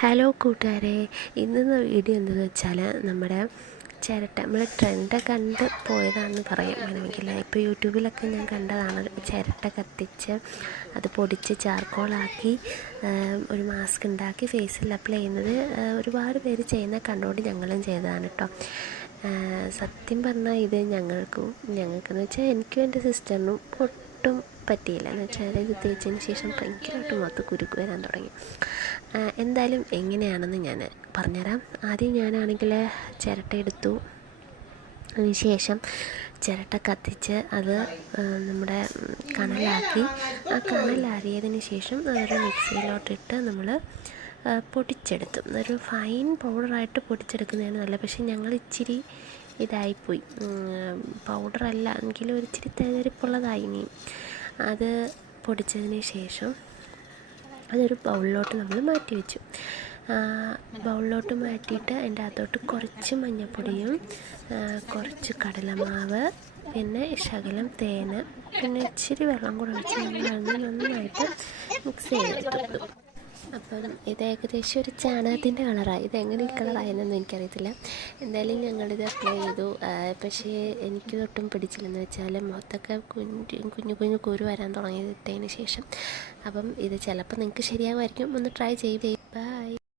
Hello കൂട്ടുകാരെ ഇന്നത്തെ video എന്തെന്ന് വെച്ചാൽ നമ്മുടെ ചിരട്ട നമ്മൾ ട്രെൻഡ് കണ്ട് പോയതാണെന്ന് പറയാം വേണമെങ്കിൽ. ഇപ്പോൾ യൂട്യൂബിലൊക്കെ ഞാൻ കണ്ടതാണ് ചിരട്ട കത്തിച്ച് അത് പൊടിച്ച് ചാർക്കോളാക്കി ഒരു മാസ്ക് ഉണ്ടാക്കി ഫേസിൽ അപ്ലൈ ചെയ്യുന്നത് ഒരുപാട് പേര് ചെയ്യുന്ന കണ്ടുകൊണ്ട് ഞങ്ങളും ചെയ്തതാണ് കേട്ടോ സത്യം പറഞ്ഞാൽ ഇത് ഞങ്ങൾക്കും ഞങ്ങൾക്കെന്ന് വെച്ചാൽ എനിക്കും എന്റെ സിസ്റ്ററിനും ഒട്ടും പറ്റിയില്ല എന്ന് വെച്ചാൽ ഇത് തേച്ചതിന് ശേഷം ഭയങ്കരമായിട്ട് മുഖത്ത് കുരുക്ക് വരാൻ തുടങ്ങി. എന്തായാലും എങ്ങനെയാണെന്ന് ഞാൻ പറഞ്ഞുതരാം. ആദ്യം ഞാനാണെങ്കിൽ ചിരട്ട എടുത്തു. അതിന് ശേഷം ചിരട്ട കത്തിച്ച് അത് നമ്മുടെ കനലാക്കി. ആ കനലാറിയതിന് ശേഷം അതൊരു മിക്സിയിലോട്ടിട്ട് നമ്മൾ പൊടിച്ചെടുത്തു. ഒരു ഫൈൻ പൗഡറായിട്ട് പൊടിച്ചെടുക്കുന്നതാണ് നല്ലത്. പക്ഷേ ഞങ്ങൾ ഇച്ചിരി ഇതായിപ്പോയി. പൗഡറല്ല എങ്കിലും ഒരു ഇച്ചിരി തെരരിപ്പുള്ളതായി ഇനി. അത് പൊടിച്ചതിന് ശേഷം അതൊരു ബൗളിലോട്ട് നമ്മൾ മാറ്റി വെച്ചു. ബൗളിലോട്ട് മാറ്റിയിട്ട് അതിന്റെ അകത്തോട്ട് കുറച്ച് മഞ്ഞൾപ്പൊടിയും കുറച്ച് കടലമാവ് പിന്നെ ശകലം തേന് പിന്നെ ഇച്ചിരി വെള്ളം കൂടെ വെച്ച് നമ്മൾ നന്നായിട്ട് മിക്സ് ചെയ്തെടുത്തു അപ്പം ഇത് ഏകദേശം ഒരു ചാണകത്തിന്റെ കളറായി. ഇത് എങ്ങനെ ഈ കളറായെന്നൊന്നും എനിക്കറിയത്തില്ല. എന്തായാലും ഞങ്ങളിത് അപ്ലൈ ചെയ്തു. പക്ഷേ എനിക്ക് ഒട്ടും പിടിച്ചില്ലെന്ന് വെച്ചാൽ മുഖത്തൊക്കെ കുഞ്ഞു കുഞ്ഞു കുഞ്ഞു കുരു വരാൻ തുടങ്ങിയതിട്ടതിന് ശേഷം. അപ്പം ഇത് ചിലപ്പോൾ നിങ്ങൾക്ക് ശരിയാകുമായിരിക്കും ഒന്ന് ട്രൈ ചെയ്ത്. ബൈ